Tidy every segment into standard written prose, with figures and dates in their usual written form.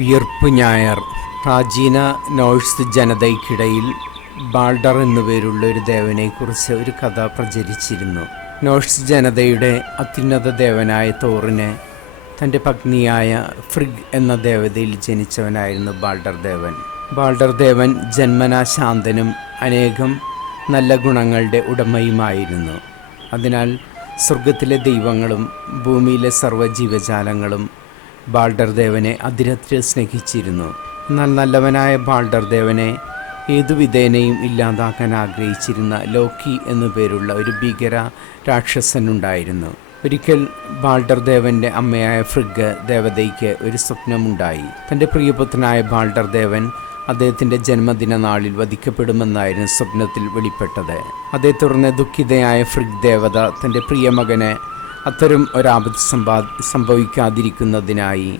ഉയിർപ്പ് ഞായർ. പ്രാചീന Norse ജനതയ്ക്കിടയിൽ Balder എന്നുപേരുള്ള ഒരു ദേവനെക്കുറിച്ച് ഒരു കഥ പ്രചരിച്ചിരുന്നു. നോഴ്സ് ജനതയുടെ അത്യുന്നത ദേവനായ തോറിന് തൻ്റെ പത്നിയായ ഫ്രിഗ് എന്ന ദേവതയിൽ ജനിച്ചവനായിരുന്നു ബാൾഡർ ദേവൻ. ബാൾഡർ ദേവൻ ജന്മനാ ശാന്തനും അനേകം നല്ല ഗുണങ്ങളുടെ ഉടമയുമായിരുന്നു. അതിനാൽ സ്വർഗത്തിലെ ദൈവങ്ങളും ഭൂമിയിലെ സർവ്വജീവജാലങ്ങളും ബാൾഡർ ദേവനെ അതിരറ്റ് സ്നേഹിച്ചിരുന്നു. എന്നാൽ നല്ലവനായ ബാൾഡർ ദേവനെ ഏതുവിധേനയും ഇല്ലാതാക്കാൻ ആഗ്രഹിച്ചിരുന്ന ലോക്കി എന്നു പേരുള്ള ഒരു ഭീകര രാക്ഷസനുണ്ടായിരുന്നു. ഒരിക്കൽ ബാൾഡർ ദേവൻ്റെ അമ്മയായ ഫ്രിഗ് ദേവതയ്ക്ക് ഒരു സ്വപ്നമുണ്ടായി. തൻ്റെ പ്രിയപുത്രനായ ബാൾഡർ ദേവൻ അദ്ദേഹത്തിൻ്റെ ജന്മദിന നാളിൽ വധിക്കപ്പെടുമെന്നായിരുന്നു സ്വപ്നത്തിൽ വെളിപ്പെട്ടത്. അതേ തുടർന്ന് ദുഃഖിതയായ ഫ്രിഗ് ദേവത തൻ്റെ പ്രിയമകന് അത്തരം ഒരാപത്ത് സംഭവിക്കാതിരിക്കുന്നതിനായി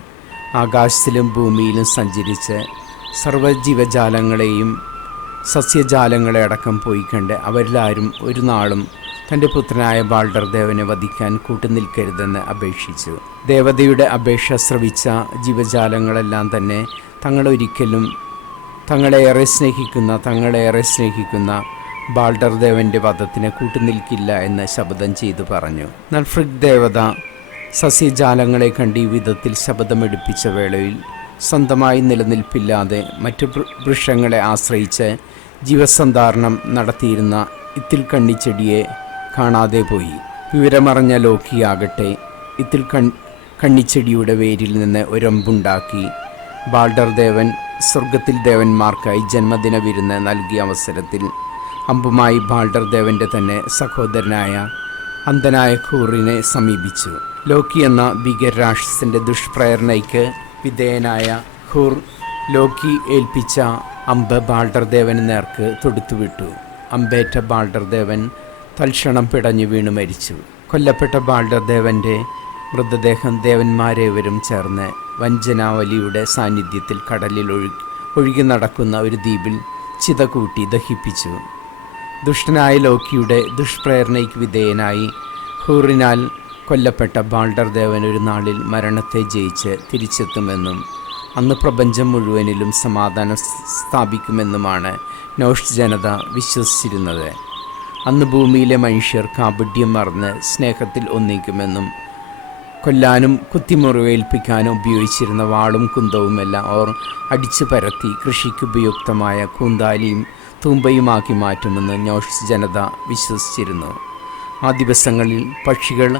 ആകാശത്തിലും ഭൂമിയിലും സഞ്ചരിച്ച് സർവ്വജീവജാലങ്ങളെയും സസ്യജാലങ്ങളെ അടക്കം പോയി കണ്ട് അവരിലാരും ഒരു നാളും തൻ്റെ പുത്രനായ ബാൾഡർ ദേവനെ വധിക്കാൻ കൂട്ടുനിൽക്കരുതെന്ന് അപേക്ഷിച്ചു. ദേവതയുടെ അപേക്ഷ ശ്രവിച്ച ജീവജാലങ്ങളെല്ലാം തന്നെ തങ്ങളേറെ സ്നേഹിക്കുന്ന ബാൾഡർ ദേവൻ്റെ വധത്തിന് കൂട്ടുനിൽക്കില്ല എന്ന് ശപഥം ചെയ്തു പറഞ്ഞു. എന്നാൽ ഫ്രിഗ് ദേവത സസ്യജാലങ്ങളെ കണ്ട് ഈ വിധത്തിൽ ശപഥമെടുപ്പിച്ച വേളയിൽ സ്വന്തമായി നിലനിൽപ്പില്ലാതെ മറ്റു വൃക്ഷങ്ങളെ ആശ്രയിച്ച് ജീവസന്ധാരണം നടത്തിയിരുന്ന ഇത്തിൽ കണ്ണിച്ചെടിയെ കാണാതെ പോയി. വിവരമറിഞ്ഞ ലോക്കിയാകട്ടെ ഇത്തിൽ കണ്ണിച്ചെടിയുടെ വേരിൽ നിന്ന് ഒരമ്പുണ്ടാക്കി ബാൾഡർ ദേവൻ സ്വർഗത്തിൽ ദേവന്മാർക്കായി ജന്മദിന വിരുന്ന് നൽകിയ അവസരത്തിൽ അമ്പുമായി ബാൾഡർ ദേവൻ്റെ തന്നെ സഹോദരനായ അന്ധനായ ഖൂറിനെ സമീപിച്ചു. ലോക്കി എന്ന ഭീകരരാക്ഷസൻ്റെ ദുഷ്പ്രേരണയ്ക്ക് വിധേയനായ ഖൂർ ലോക്കി ഏൽപ്പിച്ച അമ്പ് ബാൾഡർ ദേവന് നേർക്ക് തൊടുത്തുവിട്ടു. അമ്പേറ്റ ബാൾഡർ ദേവൻ തൽക്ഷണം പിടഞ്ഞു വീണു മരിച്ചു. കൊല്ലപ്പെട്ട ബാൾഡർ ദേവൻ്റെ മൃതദേഹം ദേവന്മാരേവരും ചേർന്ന് വഞ്ചനാവലിയുടെ സാന്നിധ്യത്തിൽ കടലിൽ ഒഴുകി നടക്കുന്ന ഒരു ദ്വീപിൽ ചിത കൂട്ടി ദഹിപ്പിച്ചു. ദുഷ്ടനായ ലോക്കിയുടെ ദുഷ്പ്രേരണയ്ക്ക് വിധേയനായി ഹൂറിനാൽ കൊല്ലപ്പെട്ട ബാൾഡർ ദേവൻ ഒരു നാളിൽ മരണത്തെ ജയിച്ച് തിരിച്ചെത്തുമെന്നും അന്ന് പ്രപഞ്ചം മുഴുവനിലും സമാധാനം സ്ഥാപിക്കുമെന്നുമാണ് നോഴ്സ് ജനത വിശ്വസിച്ചിരുന്നത്. അന്ന് ഭൂമിയിലെ മനുഷ്യർ കാപട്യം മറന്ന് സ്നേഹത്തിൽ ഒന്നിക്കുമെന്നും കൊല്ലാനും കുത്തിമുറിവേൽപ്പിക്കാനും ഉപയോഗിച്ചിരുന്ന വാളും കുന്തവുമെല്ലാം അവർ അടിച്ചു പരത്തി കൃഷിക്ക് ഉപയുക്തമായ കൂന്താലിയും തൂമ്പയുമാക്കി മാറ്റുമെന്ന് നോഴ്സ് ജനത വിശ്വസിച്ചിരുന്നു. ആ ദിവസങ്ങളിൽ പക്ഷികൾ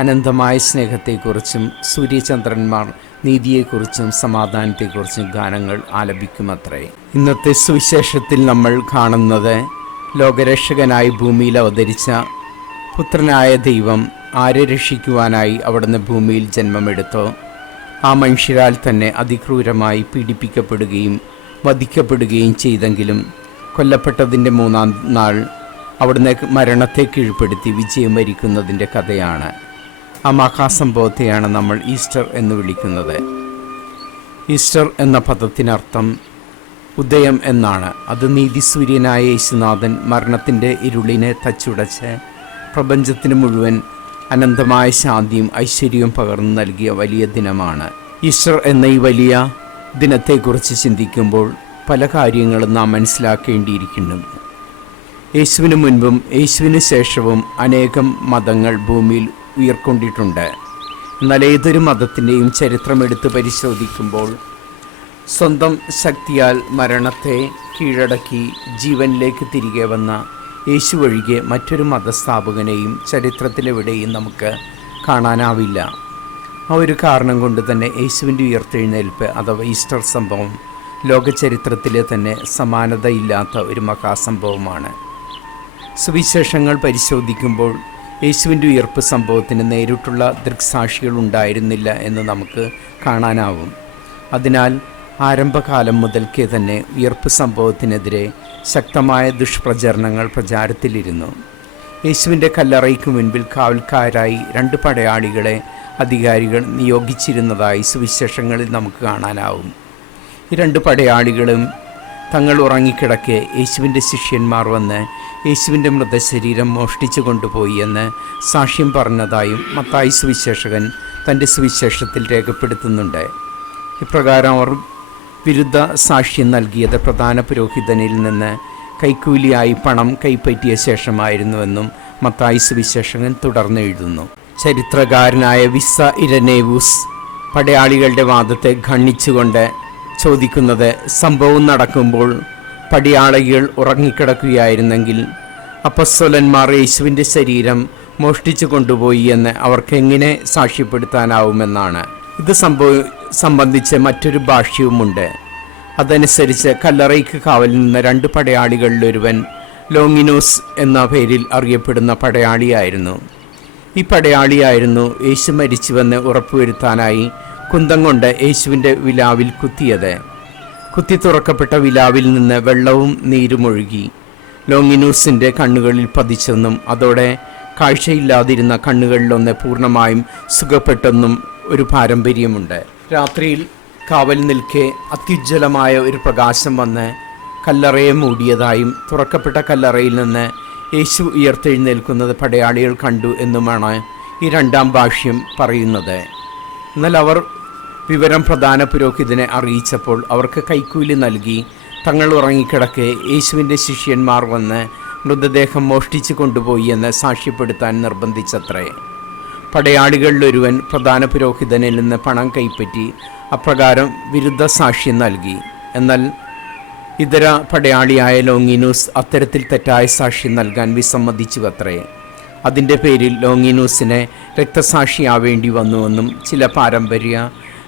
അനന്തമായ സ്നേഹത്തെക്കുറിച്ചും സൂര്യചന്ദ്രന്മാർ നീതിയെക്കുറിച്ചും സമാധാനത്തെക്കുറിച്ചും ഗാനങ്ങൾ ആലപിക്കുമത്രേ. ഇന്നത്തെ സുവിശേഷത്തിൽ നമ്മൾ കാണുന്നത് ലോകരക്ഷകനായി ഭൂമിയിൽ അവതരിച്ച പുത്രനായ ദൈവം ആരെ രക്ഷിക്കുവാനായി അവിടുന്ന് ഭൂമിയിൽ ജന്മമെടുത്തോ ആ മനുഷ്യരാൽ തന്നെ അതിക്രൂരമായി പീഡിപ്പിക്കപ്പെടുകയും വധിക്കപ്പെടുകയും ചെയ്തെങ്കിലും കൊല്ലപ്പെട്ടതിൻ്റെ 3-ാം നാൾ അവിടുന്ന് മരണത്തെ കീഴ്പ്പെടുത്തി വിജയം വരിക്കുന്നതിൻ്റെ കഥയാണ്. ആ മഹാസംഭവത്തെയാണ് നമ്മൾ ഈസ്റ്റർ എന്ന് വിളിക്കുന്നത്. ഈസ്റ്റർ എന്ന പദത്തിനർത്ഥം ഉദയം എന്നാണ്. അത് നീതിസൂര്യനായ യേശുനാഥൻ മരണത്തിൻ്റെ ഇരുളിനെ തച്ചുടച്ച് പ്രപഞ്ചത്തിന് മുഴുവൻ അനന്തമായ ശാന്തിയും ഐശ്വര്യവും പകർന്നു നൽകിയ വലിയ ദിനമാണ്. ഈസ്റ്റർ എന്ന ഈ വലിയ ദിനത്തെക്കുറിച്ച് ചിന്തിക്കുമ്പോൾ പല കാര്യങ്ങളും നാം മനസ്സിലാക്കേണ്ടിയിരിക്കുന്നു. യേശുവിന് മുൻപും യേശുവിന് ശേഷവും അനേകം മതങ്ങൾ ഭൂമിയിൽ ഉയർക്കൊണ്ടിട്ടുണ്ട്. എന്നാൽ ഏതൊരു മതത്തിൻ്റെയും ചരിത്രമെടുത്ത് പരിശോധിക്കുമ്പോൾ സ്വന്തം ശക്തിയാൽ മരണത്തെ കീഴടക്കി ജീവനിലേക്ക് തിരികെ വന്ന യേശു ഒഴികെ മറ്റൊരു മതസ്ഥാപകനെയും ചരിത്രത്തിലെവിടെയും നമുക്ക് കാണാനാവില്ല. ആ ഒരു കാരണം കൊണ്ട് തന്നെ യേശുവിൻ്റെ ഉയർത്തെഴുന്നേൽപ്പ് അഥവാ ഈസ്റ്റർ സംഭവം ലോകചരിത്രത്തിലെ തന്നെ സമാനതയില്ലാത്ത ഒരു മഹാസംഭവമാണ്. സുവിശേഷങ്ങൾ പരിശോധിക്കുമ്പോൾ യേശുവിൻ്റെ ഉയർപ്പ് സംഭവത്തിന് നേരിട്ടുള്ള ദൃക്സാക്ഷികൾ ഉണ്ടായിരുന്നില്ല എന്ന് നമുക്ക് കാണാനാവും. അതിനാൽ ആരംഭകാലം മുതൽക്കേ തന്നെ ഉയർപ്പ് സംഭവത്തിനെതിരെ ശക്തമായ ദുഷ്പ്രചരണങ്ങൾ പ്രചാരത്തിലിരുന്നു. യേശുവിൻ്റെ കല്ലറയ്ക്ക് മുൻപിൽ കാവൽക്കാരായി 2 പടയാളികളെ അധികാരികൾ നിയോഗിച്ചിരുന്നതായി സുവിശേഷങ്ങളിൽ നമുക്ക് കാണാനാവും. ഈ 2 പടയാളികളും തങ്ങൾ ഉറങ്ങിക്കിടക്കെ യേശുവിൻ്റെ ശിഷ്യന്മാർ വന്ന് യേശുവിൻ്റെ മൃതശരീരം മോഷ്ടിച്ചു കൊണ്ടുപോയി എന്ന് സാക്ഷ്യം പറഞ്ഞതായും മത്തായി സുവിശേഷകൻ തൻ്റെ സുവിശേഷത്തിൽ രേഖപ്പെടുത്തുന്നുണ്ട്. ഇപ്രകാരം അവർ വിരുദ്ധ സാക്ഷ്യം നൽകിയത് പ്രധാന പുരോഹിതനിൽ നിന്ന് കൈക്കൂലിയായി പണം കൈപ്പറ്റിയ ശേഷമായിരുന്നുവെന്നും മത്തായി സുവിശേഷകൻ തുടർന്ന് എഴുതുന്നു. ചരിത്രകാരനായ വിസ ഇരനേവൂസ് പടയാളികളുടെ വാദത്തെ ഖണ്ഡിച്ചുകൊണ്ട് ചോദിക്കുന്നത്, സംഭവം നടക്കുമ്പോൾ പടയാളികൾ ഉറങ്ങിക്കിടക്കുകയായിരുന്നെങ്കിൽ അപ്പസ്തോലന്മാർ യേശുവിൻ്റെ ശരീരം മോഷ്ടിച്ചു കൊണ്ടുപോയി എന്ന് അവർക്കെങ്ങനെ സാക്ഷ്യപ്പെടുത്താനാവുമെന്നാണ്. ഇത് സംബന്ധിച്ച് മറ്റൊരു ഭാഷ്യവുമുണ്ട്. അതനുസരിച്ച് കല്ലറയ്ക്ക് കാവലിൽ നിന്ന് 2 പടയാളികളിലൊരുവൻ ലോങ്ങിനോസ് എന്ന പേരിൽ അറിയപ്പെടുന്ന പടയാളിയായിരുന്നു. ഈ പടയാളിയായിരുന്നു യേശു മരിച്ചുവെന്ന് ഉറപ്പുവരുത്താനായി കുന്തം കൊണ്ട് യേശുവിൻ്റെ വിലാവിൽ കുത്തിയത്. കുത്തി തുറക്കപ്പെട്ട വിലാവിൽ നിന്ന് വെള്ളവും നീരും ഒഴുകി ലോങ്ങിനൂസിൻ്റെ കണ്ണുകളിൽ പതിച്ചെന്നും അതോടെ കാഴ്ചയില്ലാതിരുന്ന കണ്ണുകളിലൊന്ന് പൂർണ്ണമായും സുഖപ്പെട്ടെന്നും ഒരു പാരമ്പര്യമുണ്ട്. രാത്രിയിൽ കാവൽ നിൽക്കെ അത്യുജ്വലമായ ഒരു പ്രകാശം വന്ന് കല്ലറയെ മൂടിയതായും തുറക്കപ്പെട്ട കല്ലറയിൽ നിന്ന് യേശു ഉയർത്തെഴുന്നേൽക്കുന്നത് പടയാളികൾ കണ്ടു എന്നുമാണ് ഈ 2ാം ഭാഷ്യം പറയുന്നത്. എന്നാൽ അവർ വിവരം പ്രധാന പുരോഹിതനെ അറിയിച്ചപ്പോൾ അവർക്ക് കൈക്കൂലി നൽകി തങ്ങൾ ഉറങ്ങിക്കിടക്കെ യേശുവിൻ്റെ ശിഷ്യന്മാർ വന്ന് മൃതദേഹം മോഷ്ടിച്ചു കൊണ്ടുപോയി എന്ന് സാക്ഷ്യപ്പെടുത്താൻ നിർബന്ധിച്ചത്രേ. പടയാളികളിലൊരുവൻ പ്രധാന പുരോഹിതനിൽ നിന്ന് പണം കൈപ്പറ്റി അപ്രകാരം വിരുദ്ധ സാക്ഷ്യം നൽകി. എന്നാൽ ഇതര പടയാളിയായ ലോങ്ങിനൂസ് അത്തരത്തിൽ തെറ്റായ സാക്ഷ്യം നൽകാൻ വിസമ്മതിച്ചുവത്രേ. അതിൻ്റെ പേരിൽ ലോങ്ങിനൂസിനെ രക്തസാക്ഷിയാവേണ്ടി വന്നുവെന്നും ചില പാരമ്പര്യ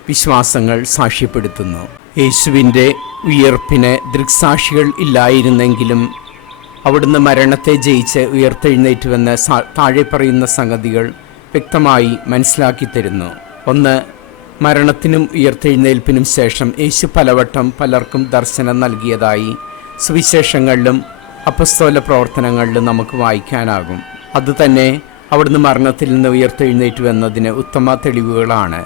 വിശ്വാസങ്ങൾ സാക്ഷ്യപ്പെടുത്തുന്നു. യേശുവിൻ്റെ ഉയർപ്പിന് ദൃക്സാക്ഷികൾ ഇല്ലായിരുന്നെങ്കിലും അവിടുന്ന് മരണത്തെ ജയിച്ച് ഉയർത്തെഴുന്നേറ്റുവെന്ന് താഴെ പറയുന്ന സംഗതികൾ വ്യക്തമായി മനസ്സിലാക്കി തരുന്നു. 1. മരണത്തിനും ഉയർത്തെഴുന്നേൽപ്പിനും ശേഷം യേശു പലവട്ടം പലർക്കും ദർശനം നൽകിയതായി സുവിശേഷങ്ങളിലും അപ്പസ്തോല പ്രവർത്തനങ്ങളിലും നമുക്ക് വായിക്കാനാകും. അതുതന്നെ അവിടുന്ന് മരണത്തിൽ നിന്ന് ഉയർത്തെഴുന്നേറ്റു എന്നതിന് ഉത്തമ തെളിവുകളാണ്.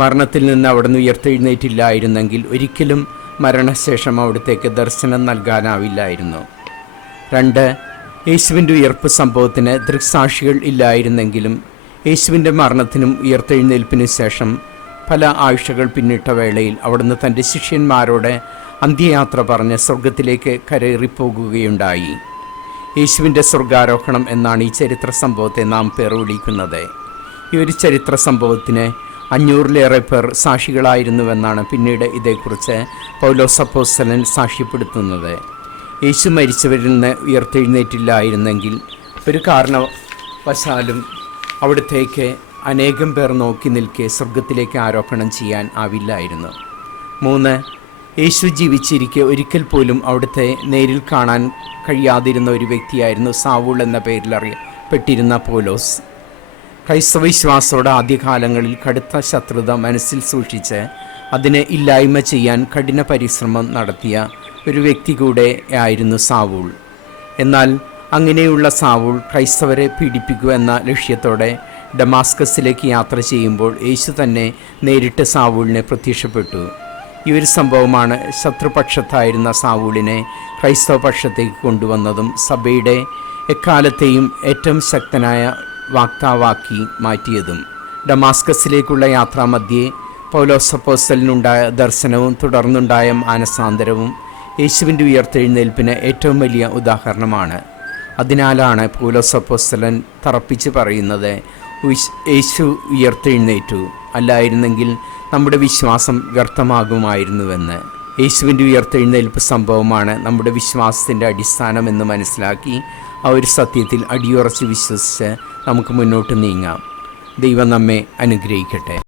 മരണത്തിൽ നിന്ന് അവിടുന്ന് ഉയർത്തെഴുന്നേറ്റില്ലായിരുന്നെങ്കിൽ ഒരിക്കലും മരണശേഷം അവിടത്തേക്ക് ദർശനം നൽകാനാവില്ലായിരുന്നു. 2. യേശുവിൻ്റെ ഉയർപ്പ് സംഭവത്തിന് ദൃക്സാക്ഷികൾ ഇല്ലായിരുന്നെങ്കിലും യേശുവിൻ്റെ മരണത്തിനും ഉയർത്തെഴുന്നേൽപ്പിനു ശേഷം പല ആഴ്ചകൾ പിന്നിട്ട വേളയിൽ അവിടുന്ന് തൻ്റെ ശിഷ്യന്മാരോട് അന്ത്യയാത്ര പറഞ്ഞ് സ്വർഗത്തിലേക്ക് കരേറിപ്പോകുകയുണ്ടായി. യേശുവിൻ്റെ സ്വർഗാരോഹണം എന്നാണ് ഈ ചരിത്ര സംഭവത്തെ നാം പേർ വിളിക്കുന്നത്. ഈ ഒരു ചരിത്ര സംഭവത്തിന് 500-ലേറെ പേർ സാക്ഷികളായിരുന്നുവെന്നാണ് പിന്നീട് ഇതേക്കുറിച്ച് പൗലോസ് അപ്പോസ്തലൻ സാക്ഷ്യപ്പെടുത്തുന്നത്. യേശു മരിച്ചവരിൽ നിന്ന് ഉയർത്തെഴുന്നേറ്റില്ലായിരുന്നെങ്കിൽ ഒരു കാരണവശാലും അവിടത്തേക്ക് അനേകം പേർ നോക്കി നിൽക്കെ സ്വർഗത്തിലേക്ക് ആരോഹണം ചെയ്യാൻ ആവില്ലായിരുന്നു. 3. യേശു ജീവിച്ചിരിക്കെ ഒരിക്കൽ പോലും അവിടുത്തെ നേരിൽ കാണാൻ കഴിയാതിരുന്ന ഒരു വ്യക്തിയായിരുന്നു സാവൂൾ എന്ന പേരിൽ അറിയപ്പെട്ടിരുന്ന പൗലോസ്. ക്രൈസ്തവ വിശ്വാസത്തോട് ആദ്യകാലങ്ങളിൽ കടുത്ത ശത്രുത മനസ്സിൽ സൂക്ഷിച്ച് അതിനെ ഇല്ലായ്മ ചെയ്യാൻ കഠിന പരിശ്രമം നടത്തിയ ഒരു വ്യക്തി കൂടെ ആയിരുന്നു സാവൂൾ. എന്നാൽ അങ്ങനെയുള്ള സാവൂൾ ക്രൈസ്തവരെ പീഡിപ്പിക്കുക എന്ന ലക്ഷ്യത്തോടെ ഡമാസ്കസിലേക്ക് യാത്ര ചെയ്യുമ്പോൾ യേശു തന്നെ നേരിട്ട് സാവൂളിനെ പ്രത്യക്ഷപ്പെട്ടു. ഈ ഒരു സംഭവമാണ് ശത്രുപക്ഷത്തായിരുന്ന സാവൂളിനെ ക്രൈസ്തവ പക്ഷത്തേക്ക് കൊണ്ടുവന്നതും സഭയുടെ എക്കാലത്തെയും ഏറ്റവും ശക്തനായ വാക്താവാക്കി മാറ്റിയതും. ഡമാസ്കസിലേക്കുള്ള യാത്രാമധ്യേ പൗലോസ് അപ്പോസ്തലനുണ്ടായ ദർശനവും തുടർന്നുണ്ടായ മാനസാന്തരവും യേശുവിൻ്റെ ഉയർത്തെഴുന്നേൽപ്പിന് ഏറ്റവും വലിയ ഉദാഹരണമാണ്. അതിനാലാണ് പൗലോസ് അപ്പോസ്തലൻ തറപ്പിച്ച് പറയുന്നത്, യേശു ഉയർത്തെഴുന്നേറ്റു, അല്ലായിരുന്നെങ്കിൽ നമ്മുടെ വിശ്വാസം വ്യർത്ഥമാകുമായിരുന്നുവെന്ന്. യേശുവിൻ്റെ ഉയർത്തെഴുന്നേൽപ്പ് സംഭവമാണ് നമ്മുടെ വിശ്വാസത്തിൻ്റെ അടിസ്ഥാനമെന്ന് മനസ്സിലാക്കി ആ ഒരു സത്യത്തിൽ അടിയുറച്ച് വിശ്വസിച്ച് നമുക്ക് മുന്നോട്ട് നീങ്ങാം. ദൈവം നമ്മെ അനുഗ്രഹിക്കട്ടെ.